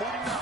Right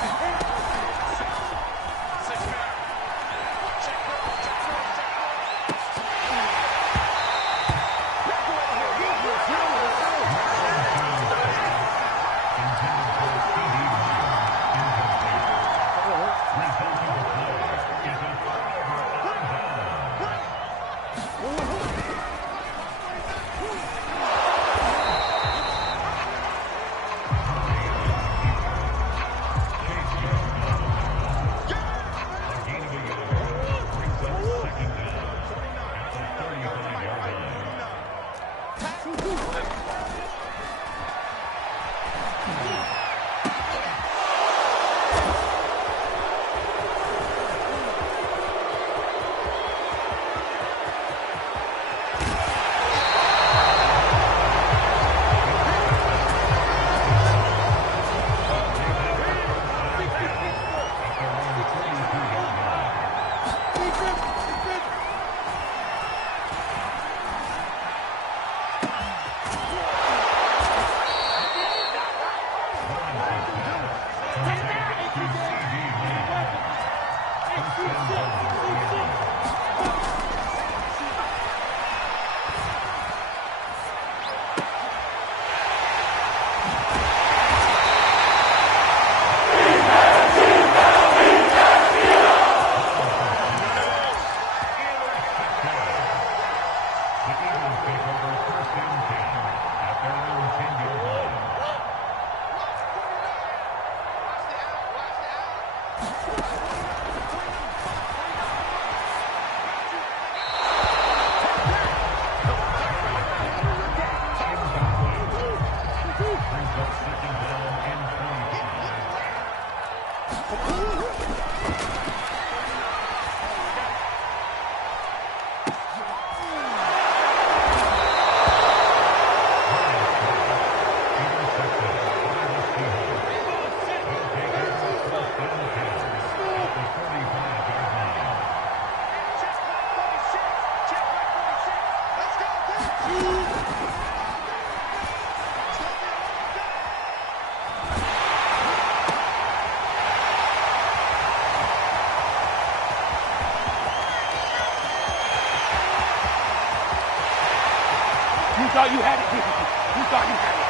foot You thought you had it. You thought you had it.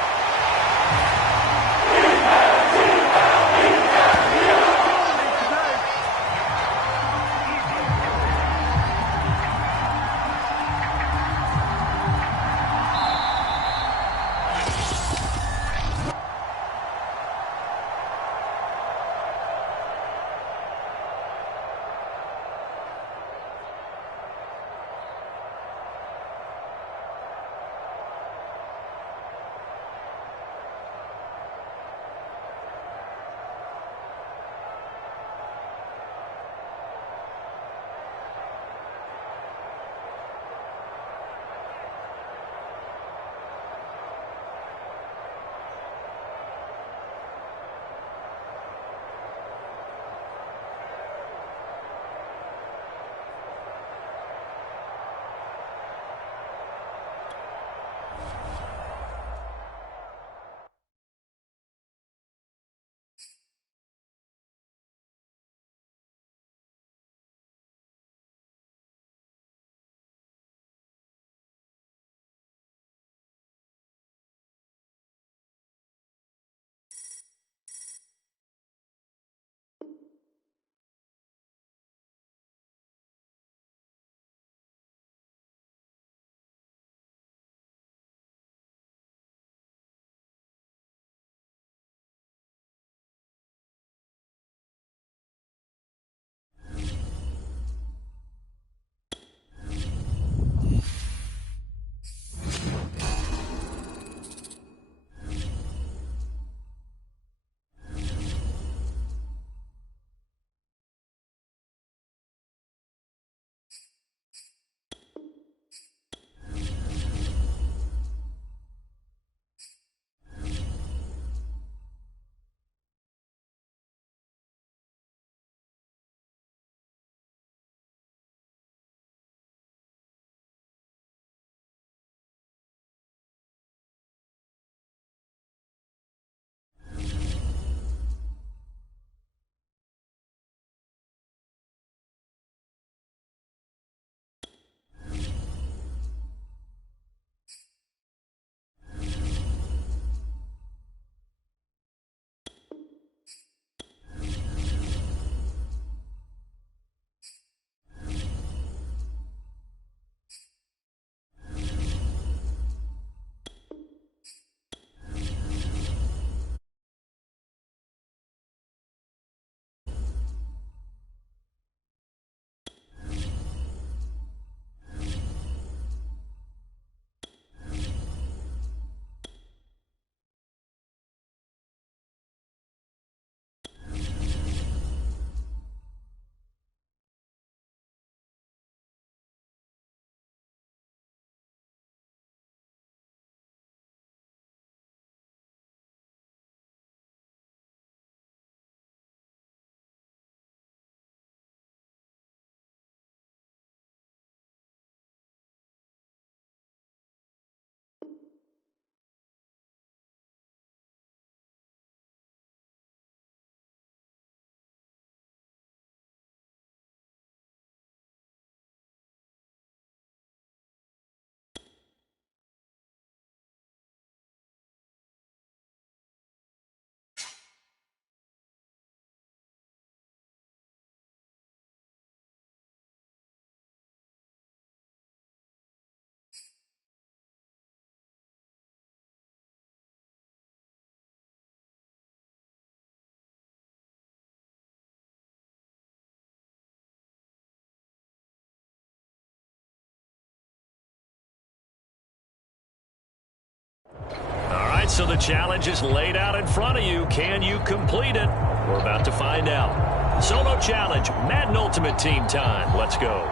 right, so the challenge is laid out in front of you. Can you complete it? We're about to find out. Solo challenge, Madden Ultimate Team time. Let's go.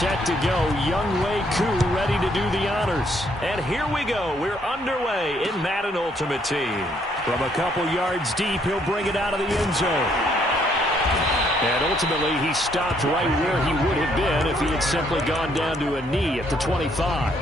Set to go, Young Wei Koo ready to do the honors. And here we go. We're underway in Madden Ultimate Team. From a couple yards deep, he'll bring it out of the end zone. And ultimately, he stopped right where he would have been if he had simply gone down to a knee at the 25.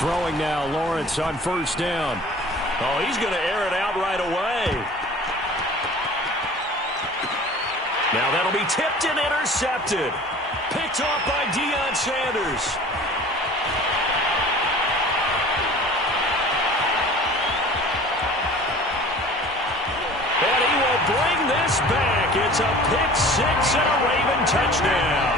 Throwing now, Lawrence on first down. Oh, he's going to air it out right away. Now that'll be tipped and intercepted. Picked off by Deion Sanders. And he will bring this back. It's a pick six and a Raven touchdown.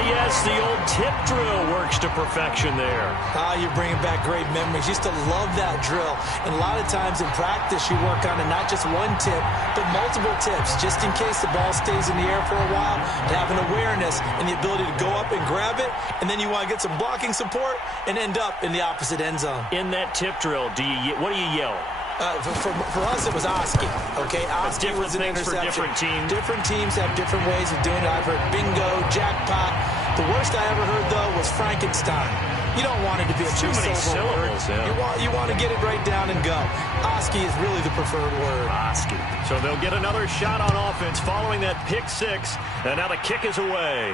Yes, the old tip drill works to perfection there. You're bringing back great memories. Used to love that drill. And a lot of times in practice, you work on it, not just one tip, but multiple tips, just in case the ball stays in the air for a while, to have an awareness and the ability to go up and grab it, and then you want to get some blocking support and end up in the opposite end zone. In that tip drill, what do you yell? For us, it was Oski. Okay, Oski was an interception. For different teams. Different teams have different ways of doing it. I've heard bingo, jackpot. The worst I ever heard, though, was Frankenstein. You don't want it to be a too many syllables. Yeah. You want to get it right down and go. Oski is really the preferred word. Oski. So they'll get another shot on offense following that pick six. And now the kick is away.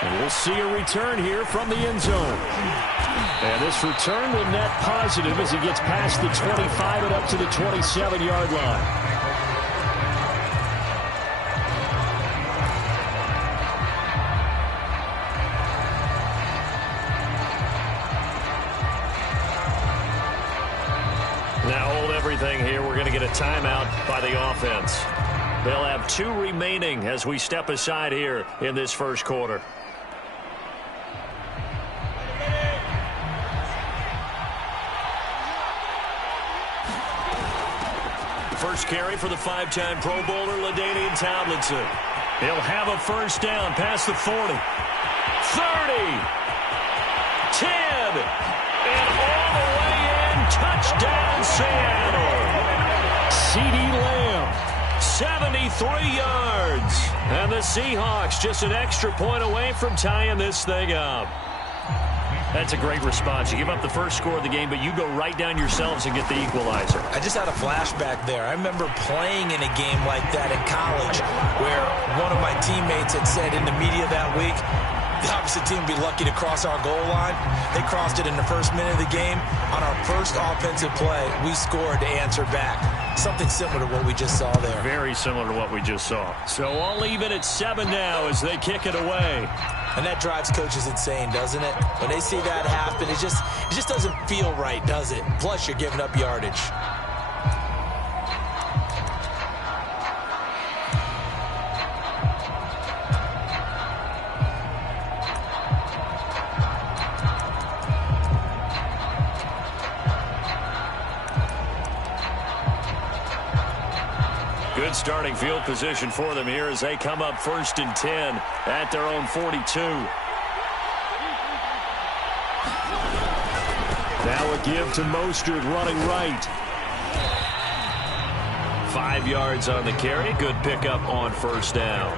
And we'll see a return here from the end zone. And this return will net positive as it gets past the 25 and up to the 27-yard line. Now hold everything here. We're going to get a timeout by the offense. They'll have 2 remaining as we step aside here in this first quarter. First carry for the 5-time Pro Bowler, LaDainian Tomlinson. He'll have a first down past the 40. 30. 10. And all the way in. Touchdown, Seattle. CeeDee Lamb, 73 yards. And the Seahawks just an extra point away from tying this thing up. That's a great response. You give up the first score of the game, but you go right down yourselves and get the equalizer. I just had a flashback there. I remember playing in a game like that in college where one of my teammates had said in the media that week, the opposite team would be lucky to cross our goal line. They crossed it in the first minute of the game. On our first offensive play, we scored to answer back. Something similar to what we just saw there. Very similar to what we just saw. So all even at 7 now as they kick it away. And that drives coaches insane, doesn't it? When they see that happen, it just doesn't feel right, does it? Plus, you're giving up yardage. Good starting field position for them here as they come up 1st and 10 at their own 42. Now a give to Mostert running right. 5 yards on the carry. Good pickup on first down.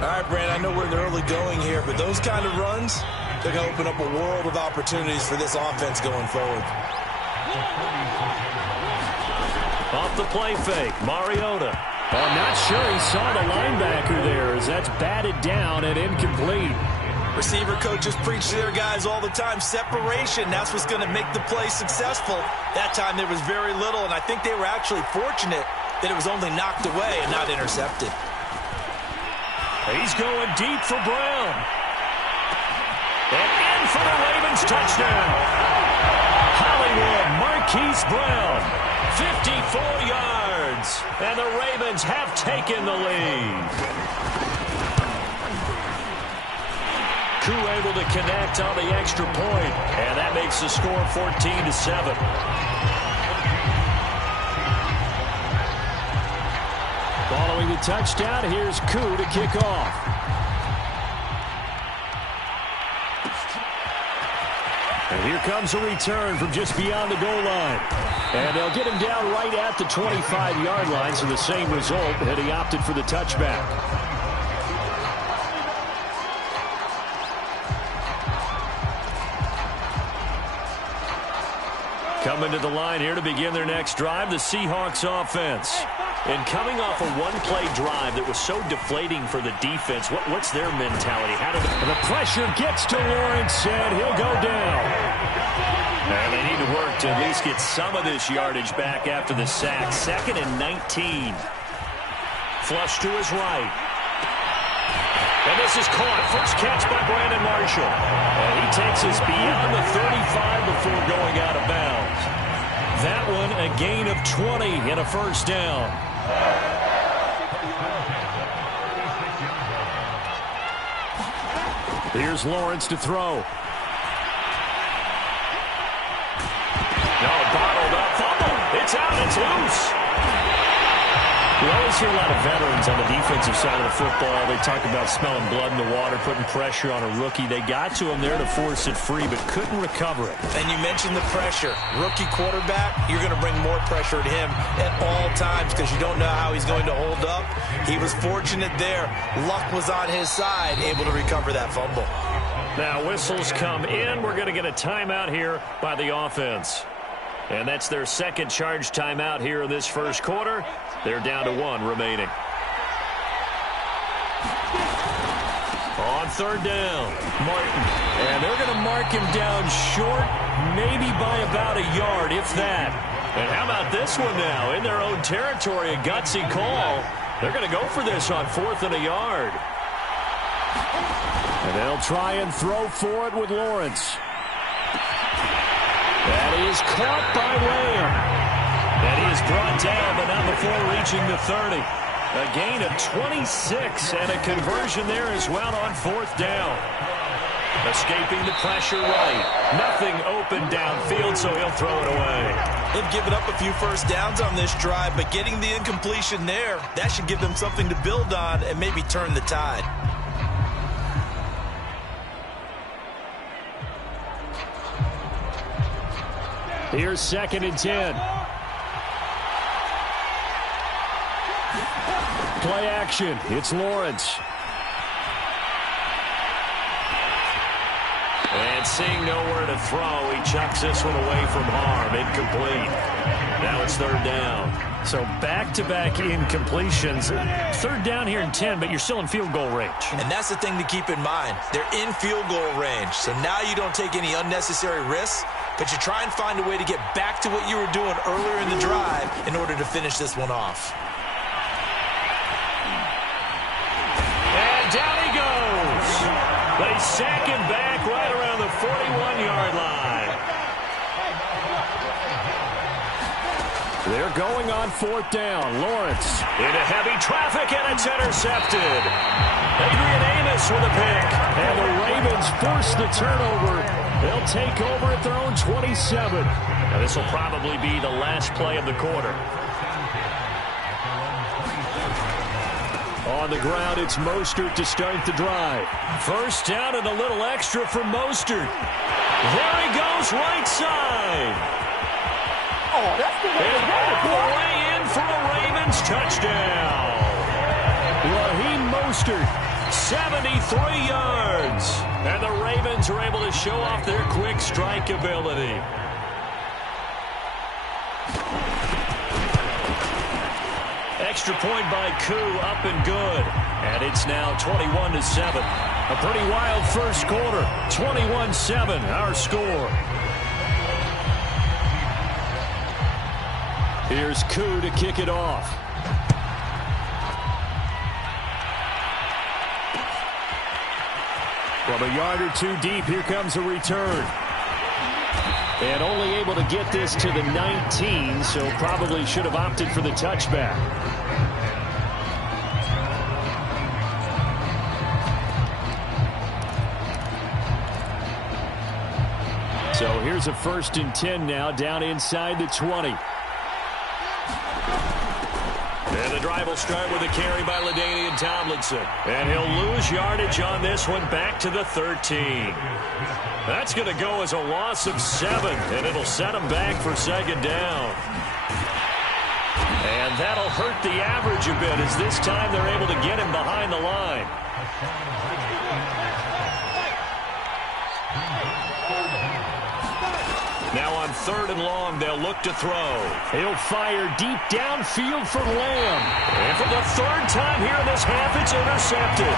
All right, Brand, I know we're in the early going here, but those kind of runs, they're going to open up a world of opportunities for this offense going forward. Off the play fake, Mariota. I'm not sure he saw the linebacker there as that's batted down and incomplete. Receiver coaches preach to their guys all the time. Separation, that's what's going to make the play successful. That time there was very little, and I think they were actually fortunate that it was only knocked away and not intercepted. He's going deep for Brown. And in for the Ravens touchdown. Hollywood Marquise Brown, 54 yards. And the Ravens have taken the lead. Koo able to connect on the extra point, and that makes the score 14-7. Following the touchdown, here's Koo to kick off. And here comes a return from just beyond the goal line. And they'll get him down right at the 25-yard line, so the same result, and he opted for the touchback. Coming to the line here to begin their next drive, the Seahawks offense. And coming off a one-play drive that was so deflating for the defense, what's their mentality? The pressure gets to Lawrence, and he'll go down. And they need to work to at least get some of this yardage back after the sack. 2nd and 19. Flush to his right. And this is caught. First catch by Brandon Marshall. And he takes us beyond the 35 before going out of bounds. That one a gain of 20 and a first down. Here's Lawrence to throw. No, bottled up. Fumble. It's out. It's loose. We always hear a lot of veterans on the defensive side of the football. They talk about smelling blood in the water, putting pressure on a rookie. They got to him there to force it free, but couldn't recover it. And you mentioned the pressure. Rookie quarterback, you're going to bring more pressure at him at all times because you don't know how he's going to hold up. He was fortunate there. Luck was on his side, able to recover that fumble. Now whistles come in. We're going to get a timeout here by the offense. And that's their second charge timeout here in this first quarter. They're down to 1 remaining. On 3rd down, Martin. And they're going to mark him down short, maybe by about a yard, if that. And how about this one now? In their own territory, a gutsy call. They're going to go for this on 4th and a yard. And they'll try and throw for it with Lawrence. That is caught by Lamb. And he is brought down, but not before reaching the 30. A gain of 26 and a conversion there as well on 4th down. Escaping the pressure right. Nothing open downfield, so he'll throw it away. They've given up a few first downs on this drive, but getting the incompletion there, that should give them something to build on and maybe turn the tide. Here's 2nd and 10. Play action. It's Lawrence. And seeing nowhere to throw, he chucks this one away from harm. Incomplete. Now it's 3rd down. So back-to-back incompletions. 3rd down here in 10, but you're still in field goal range. And that's the thing to keep in mind. They're in field goal range. So now you don't take any unnecessary risks, but you try and find a way to get back to what you were doing earlier in the drive in order to finish this one off. And down he goes. They sack him back right around the 41-yard line. They're going on 4th down. Lawrence into heavy traffic, and it's intercepted. Adrian Amos with a pick. And the Ravens force the turnover. They'll take over at their own 27. Now this will probably be the last play of the quarter. On the ground, it's Mostert to start the drive. First down and a little extra for Mostert. There he goes, right side. Oh, that's the way to go. Way in for a Ravens touchdown. Raheem Mostert, 73 yards. And the Ravens are able to show off their quick strike ability. extra point by Koo, up and good. And it's now 21-7. A pretty wild first quarter. 21-7, our score. Here's Koo to kick it off. From a yard or two deep, here comes a return. And only able to get this to the 19, so probably should have opted for the touchback. So here's a 1st and 10 now, down inside the 20. And the drive will start with a carry by LaDainian Tomlinson. And he'll lose yardage on this one, back to the 13. That's going to go as a loss of 7, and it'll set him back for 2nd down. And that'll hurt the average a bit, as this time they're able to get him behind the line. Now on 3rd and long, they'll look to throw. He'll fire deep downfield for Lamb. And for the 3rd time here in this half, it's intercepted.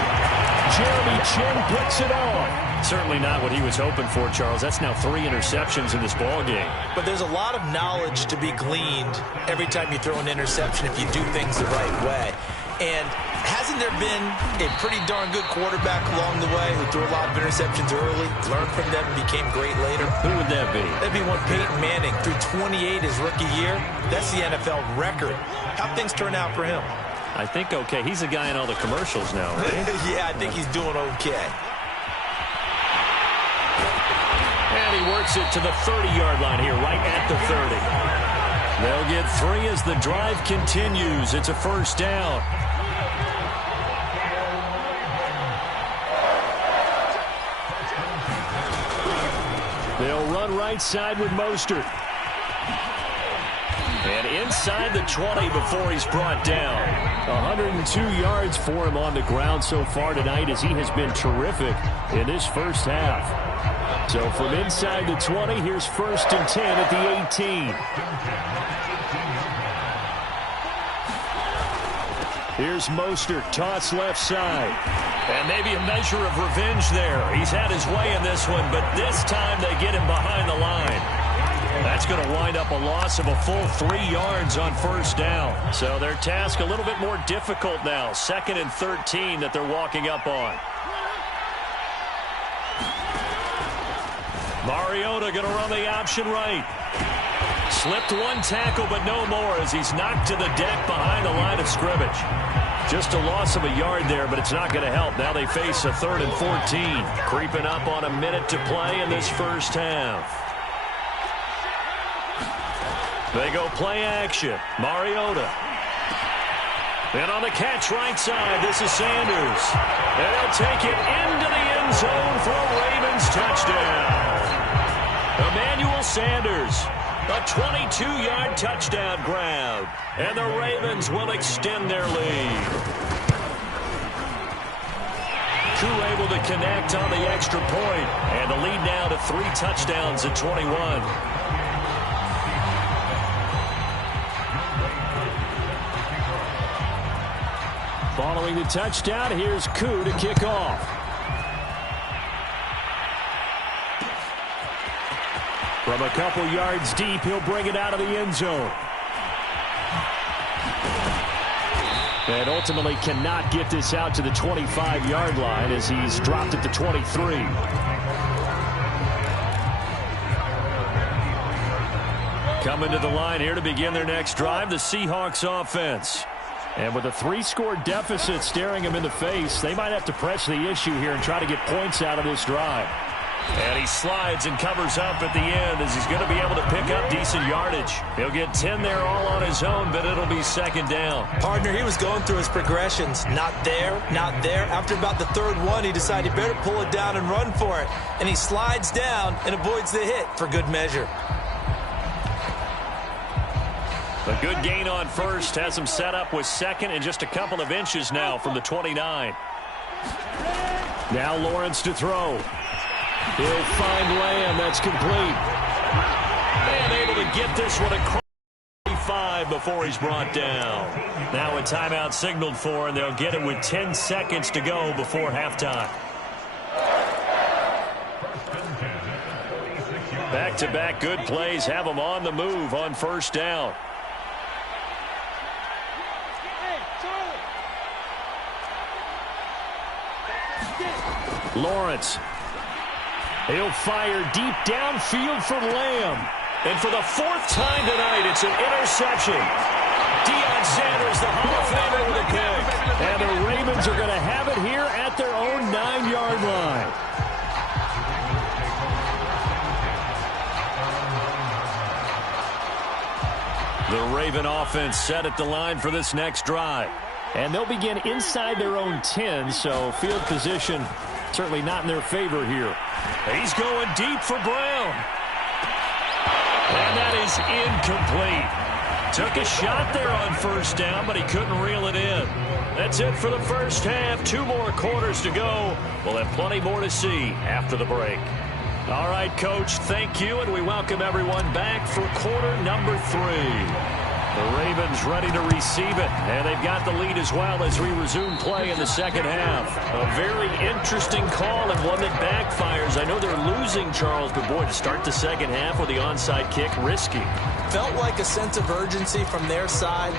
Jeremy Chin picks it off. Certainly not what he was hoping for, Charles. That's now 3 interceptions in this ball game. But there's a lot of knowledge to be gleaned every time you throw an interception if you do things the right way. And hasn't there been a pretty darn good quarterback along the way who threw a lot of interceptions early, learned from them, and became great later? Who would that be? That'd be one Peyton Manning. Threw 28 his rookie year. That's the NFL record. How'd things turn out for him? I think okay. He's a guy in all the commercials now, right? Yeah, I think he's doing okay. And he works it to the 30-yard line here, right at the 30. They'll get 3 as the drive continues. It's a 1st down. They'll run right side with Mostert. And inside the 20 before he's brought down. 102 yards for him on the ground so far tonight, as he has been terrific in this first half. So from inside the 20, here's 1st and 10 at the 18. Here's Mostert, toss left side. And maybe a measure of revenge there. He's had his way in this one, but this time they get him behind the line. That's going to wind up a loss of a full 3 yards on 1st down. So their task a little bit more difficult now. 2nd and 13 that they're walking up on. Mariota going to run the option right. Slipped one tackle, but no more, as he's knocked to the deck behind the line of scrimmage. Just a loss of a yard there, but it's not going to help. Now they face a 3rd and 14. Creeping up on a minute to play in this first half. They go play action. Mariota. And on the catch right side, this is Sanders. And he'll take it into the end zone for a Ravens touchdown. Emmanuel Sanders, a 22-yard touchdown grab. And the Ravens will extend their lead. Koo able to connect on the extra point. And the lead now to 3 touchdowns at 21. Following the touchdown, here's Koo to kick off. From a couple yards deep, he'll bring it out of the end zone. And ultimately cannot get this out to the 25-yard line, as he's dropped at the 23. Coming to the line here to begin their next drive, the Seahawks offense. And with a 3-score deficit staring him in the face, they might have to press the issue here and try to get points out of this drive. And he slides and covers up at the end, as he's going to be able to pick up decent yardage. He'll get 10 there all on his own, but it'll be 2nd down. Partner, he was going through his progressions. Not there, not there. After about the 3rd one, he decided he better pull it down and run for it. And he slides down and avoids the hit for good measure. A good gain on 1st has him set up with 2nd and just a couple of inches now from the 29. Now Lawrence to throw. He'll find Lamb. That's complete. And able to get this one across 5 before he's brought down. Now a timeout signaled for, and they'll get it with 10 seconds to go before halftime. Back-to-back good plays have them on the move on first down. Lawrence. He'll fire deep downfield for Lamb. And for the 4th time tonight, it's an interception. Deion Sanders, the Hall of Famer, with a pick. And the Ravens are going to have it here at their own 9-yard line. The Raven offense set at the line for this next drive. And they'll begin inside their own 10, so field position certainly not in their favor here. He's going deep for Brown. And that is incomplete. Took a shot there on first down, but he couldn't reel it in. That's it for the first half. 2 more quarters to go. We'll have plenty more to see after the break. All right, Coach, thank you, and we welcome everyone back for quarter number 3. The Ravens ready to receive it, and they've got the lead as well as we resume play in the second half. A very interesting call and one that backfires. I know they're losing, Charles, but boy, to start the second half with the onside kick, risky. Felt like a sense of urgency from their side,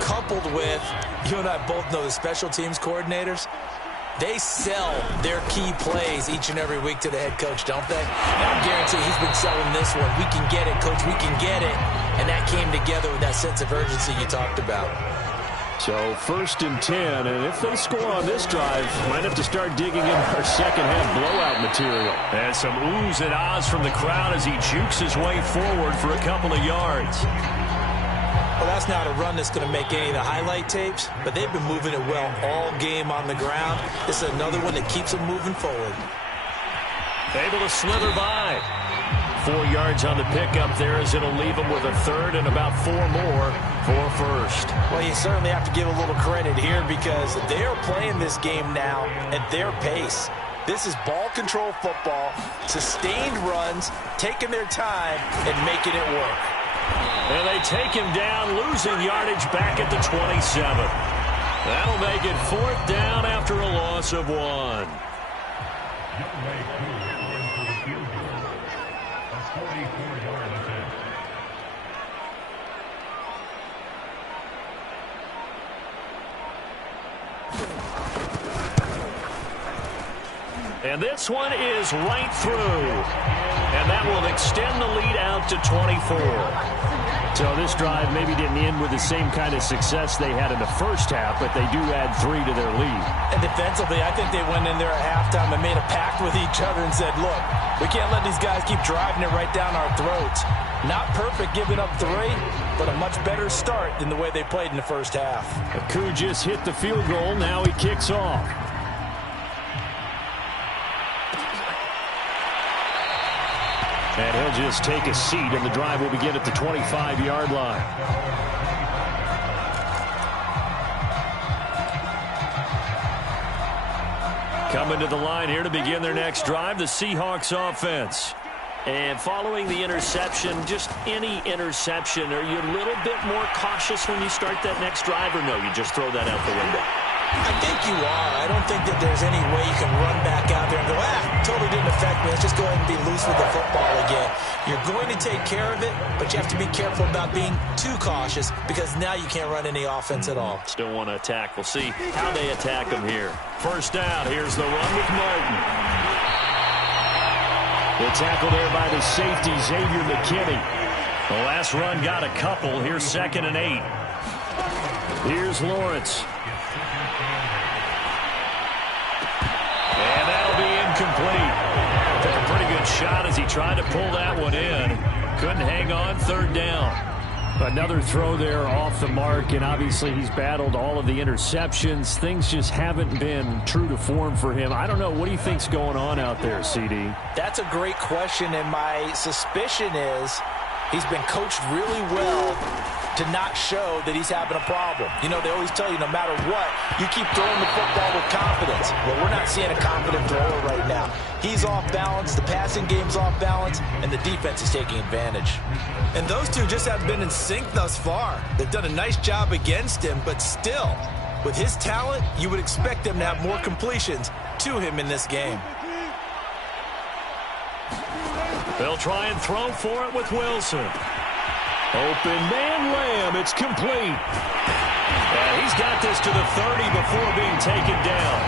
coupled with, you and I both know the special teams coordinators. They sell their key plays each and every week to the head coach, don't they? And I guarantee he's been selling this one. We can get it, Coach. We can get it. And that came together with that sense of urgency you talked about. So 1st and 10, and if they score on this drive, might have to start digging in our second half blowout material. And some oohs and ahs from the crowd as he jukes his way forward for a couple of yards. Well, that's not a run that's going to make any of the highlight tapes, but they've been moving it well all game on the ground. This is another one that keeps them moving forward. Able to slither by. 4 yards on the pickup there as it'll leave them with a 3rd and about 4 more for first. Well, you certainly have to give a little credit here because they're playing this game now at their pace. This is ball control football, sustained runs, taking their time and making it work. And they take him down, losing yardage back at the 27. That'll make it 4th down after a loss of 1. And this one is right through. And that will extend the lead out to 24. So this drive maybe didn't end with the same kind of success they had in the first half, but they do add 3 to their lead. And defensively, I think they went in there at halftime and made a pact with each other and said, look, we can't let these guys keep driving it right down our throats. Not perfect giving up 3, but a much better start than the way they played in the first half. Aku just hit the field goal. Now he kicks off. And he'll just take a seat, and the drive will begin at the 25-yard line. Coming to the line here to begin their next drive, the Seahawks offense. And following the interception, just any interception, are you a little bit more cautious when you start that next drive, or no, you just throw that out the window? I think you are. I don't think that there's any way you can run back out there and go, totally didn't affect me. Let's just go ahead and be loose with the football again. You're going to take care of it, but you have to be careful about being too cautious because now you can't run any offense at all. Still want to attack. We'll see how they attack them here. First down. Here's the run with Martin. The tackle there by the safety, Xavier McKinney. The last run got a couple. Here's 2nd and 8. Here's Lawrence. And that'll be incomplete. Took a pretty good shot as he tried to pull that one in. Couldn't hang on. 3rd down. Another throw there off the mark, and obviously he's battled all of the interceptions. Things just haven't been true to form for him. I don't know. What do you think's going on out there, CD? That's a great question, and my suspicion is he's been coached really well to not show that he's having a problem. You know, they always tell you no matter what, you keep throwing the football with confidence. Well, we're not seeing a confident thrower right now. He's off balance, the passing game's off balance, and the defense is taking advantage. And those two just have been in sync thus far. They've done a nice job against him, but still, with his talent, you would expect them to have more completions to him in this game. They'll try and throw for it with Wilson. Open man Lamb. It's complete. And he's got this to the 30 before being taken down.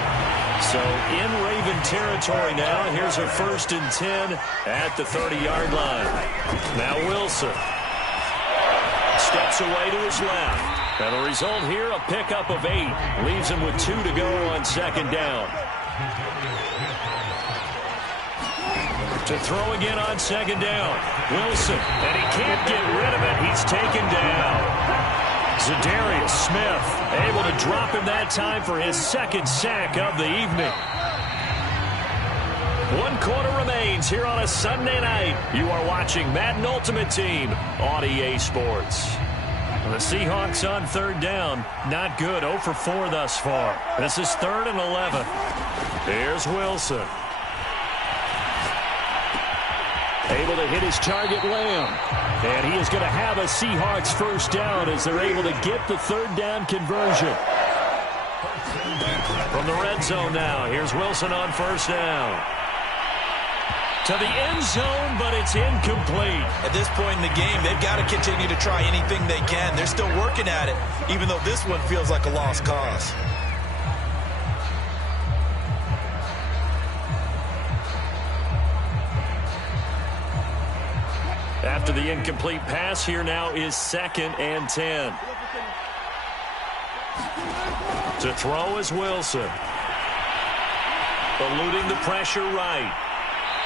So in Raven territory now. Here's her 1st and 10 at the 30-yard line. Now Wilson steps away to his left. And the result here, a pickup of 8. Leaves him with 2 to go on 2nd down. To throw again on 2nd down. Wilson, and he can't get rid of it. He's taken down. Zadarius Smith able to drop him that time for his 2nd sack of the evening. 1 quarter remains here on a Sunday night. You are watching Madden Ultimate Team on EA Sports. The Seahawks on 3rd down. Not good. 0 for 4 thus far. This is 3rd and 11. Here's Wilson. Able to hit his target, Lamb. And he is going to have a Seahawks 1st down as they're able to get the 3rd down conversion. From the red zone now, here's Wilson on 1st down. To the end zone, but it's incomplete. At this point in the game, they've got to continue to try anything they can. They're still working at it, even though this one feels like a lost cause. After the incomplete pass, here now is 2nd and 10. To throw is Wilson. Eluding the pressure right.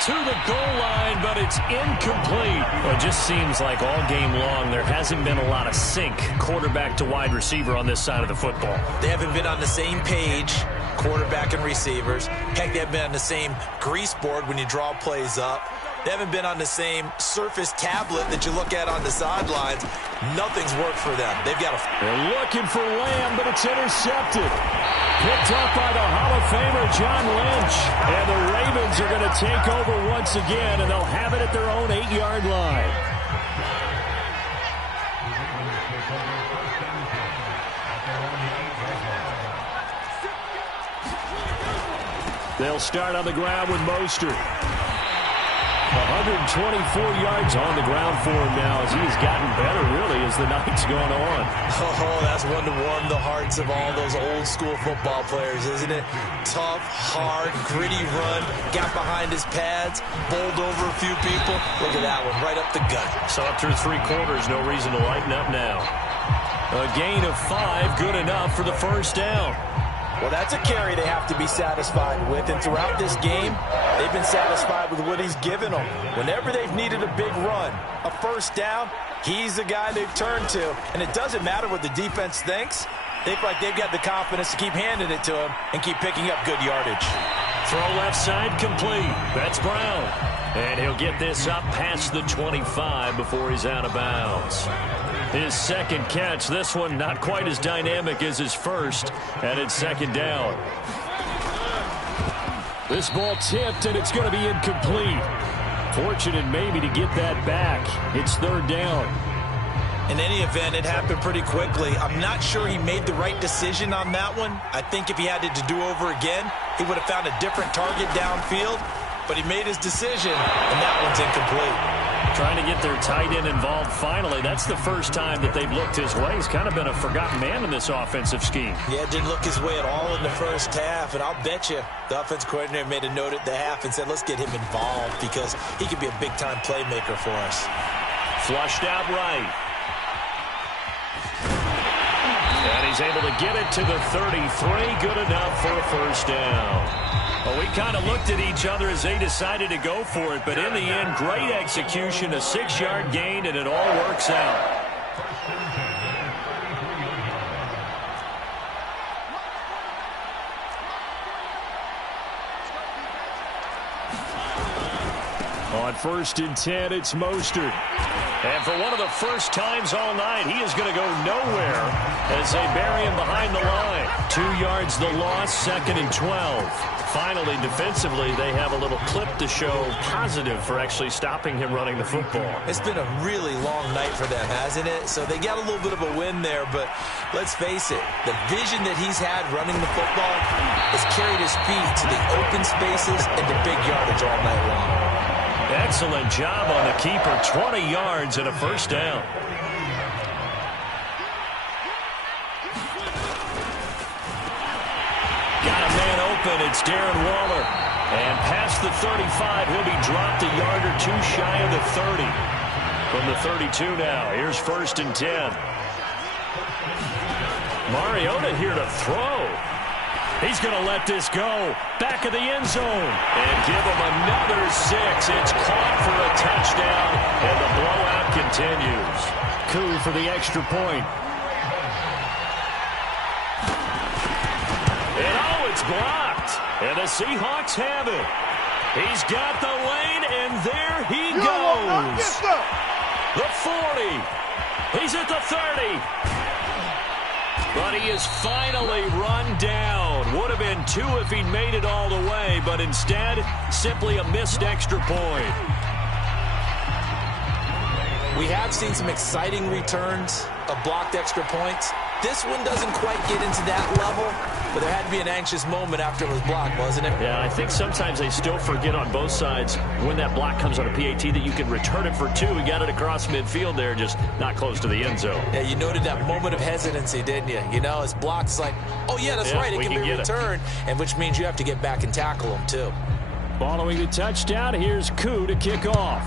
To the goal line, but it's incomplete. Well, it just seems like all game long there hasn't been a lot of sync quarterback to wide receiver on this side of the football. They haven't been on the same page, quarterback and receivers. Heck, they haven't been on the same grease board when you draw plays up. They haven't been on the same surface tablet that you look at on the sidelines. Nothing's worked for them. They've got a... They're looking for Lamb, but it's intercepted. Picked up by the Hall of Famer, John Lynch. And the Ravens are going to take over once again, and they'll have it at their own 8-yard line. They'll start on the ground with Mostert. 124 yards on the ground for him now as he's gotten better, really, as the night's gone on. Oh, that's one to warm the hearts of all those old-school football players, isn't it? Tough, hard, gritty run, got behind his pads, bowled over a few people. Look at that one, right up the gut. So up through 3 quarters, no reason to lighten up now. A gain of 5, good enough for the 1st down. Well, that's a carry they have to be satisfied with, and throughout this game, they've been satisfied with what he's given them. Whenever they've needed a big run, a 1st down, he's the guy they've turned to. And it doesn't matter what the defense thinks. They feel like they've got the confidence to keep handing it to him and keep picking up good yardage. Throw left side complete. That's Brown. And he'll get this up past the 25 before he's out of bounds. His 2nd catch, this one not quite as dynamic as his 1st, and it's 2nd down. This ball tipped, and it's going to be incomplete. Fortunate maybe to get that back. It's 3rd down. In any event, it happened pretty quickly. I'm not sure he made the right decision on that one. I think if he had it to do over again, he would have found a different target downfield. But he made his decision, and that one's incomplete. Trying to get their tight end involved finally. That's the first time that they've looked his way. He's kind of been a forgotten man in this offensive scheme. Yeah, didn't look his way at all in the 1st half, and I'll bet you the offensive coordinator made a note at the half and said, let's get him involved because he could be a big-time playmaker for us. Flushed out right. And he's able to get it to the 33. Good enough for a 1st down. Well, we kind of looked at each other as they decided to go for it, but in the end, great execution, a 6-yard gain, and it all works out. On 1st and 10, it's Mostert. And for one of the first times all night, he is going to go nowhere as they bury him behind the line. 2 yards the loss, 2nd and 12. Finally, defensively, they have a little clip to show positive for actually stopping him running the football. It's been a really long night for them, hasn't it? So they got a little bit of a win there, but let's face it, the vision that he's had running the football has carried his feet to the open spaces and to big yardage all night long. Excellent job on the keeper, 20 yards and a first down. It's Darren Waller. And past the 35, he'll be dropped a yard or two shy of the 30. From the 32 now, here's 1st and 10. Mariota here to throw. He's going to let this go. Back of the end zone. And give him another 6. It's caught for a touchdown, and the blowout continues. Koo for the extra point. And oh, it's blocked. And the Seahawks have it. He's got the lane, and there he goes. The 40. He's at the 30. But he is finally run down. Would have been 2 if he'd made it all the way, but instead, simply a missed extra point. We have seen some exciting returns of blocked extra points. This one doesn't quite get into that level, but there had to be an anxious moment after it was blocked, wasn't it? Yeah, I think sometimes they still forget on both sides when that block comes on a PAT that you can return it for 2. He got it across midfield there, just not close to the end zone. Yeah, you noted that moment of hesitancy, didn't you? You know, his block's like, oh, yeah, that's right, it can be returned, and which means you have to get back and tackle him, too. Following the touchdown, here's Koo to kick off.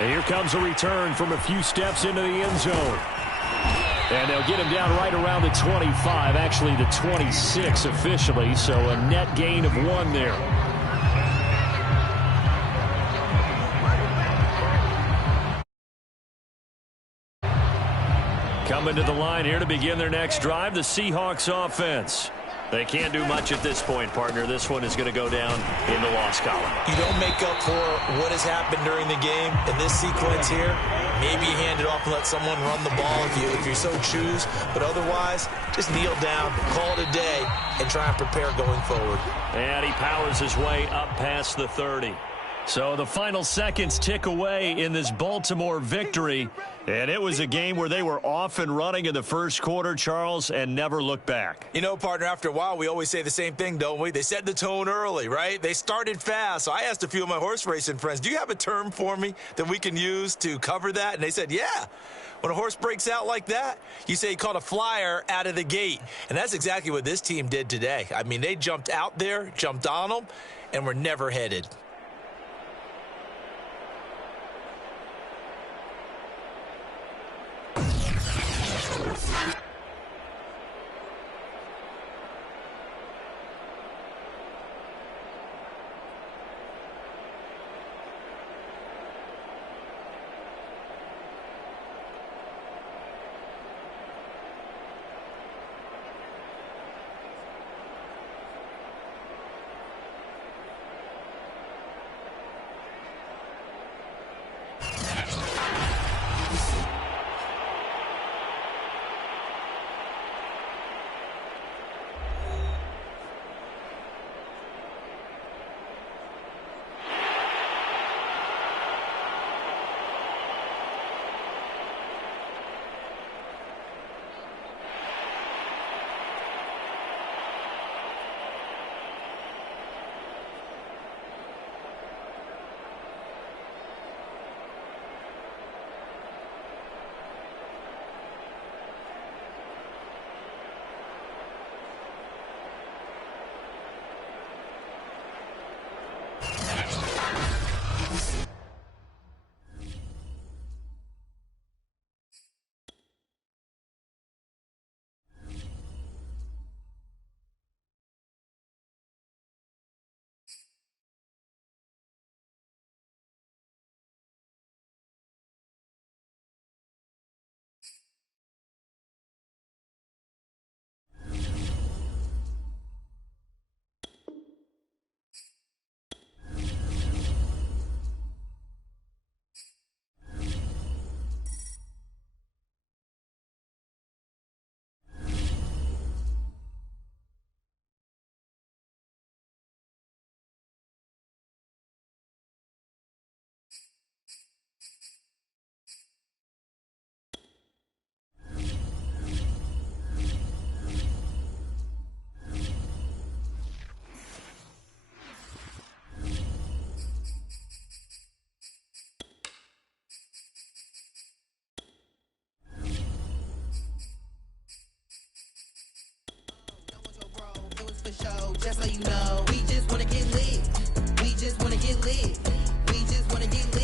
And here comes a return from a few steps into the end zone. And they'll get him down right around the 25, actually the 26 officially, so a net gain of 1 there. Coming to the line here to begin their next drive, the Seahawks offense. They can't do much at this point, partner. This one is going to go down in the loss column. You don't make up for what has happened during the game in this sequence here. Maybe you hand it off and let someone run the ball if you so choose. But otherwise, just kneel down, call it a day, and try and prepare going forward. And he powers his way up past the 30. So the final seconds tick away in this Baltimore victory. And it was a game where they were off and running in the first quarter, Charles, and never looked back. You know, partner, after a while, we always say the same thing, don't we? They set the tone early, right? They started fast. So I asked a few of my horse racing friends, do you have a term for me that we can use to cover that? And they said, yeah. When a horse breaks out like that, you say he caught a flyer out of the gate. And that's exactly what this team did today. I mean, they jumped out there, jumped on them, and were never headed. just so you know. We just wanna get lit. We just wanna get lit. We just wanna get lit.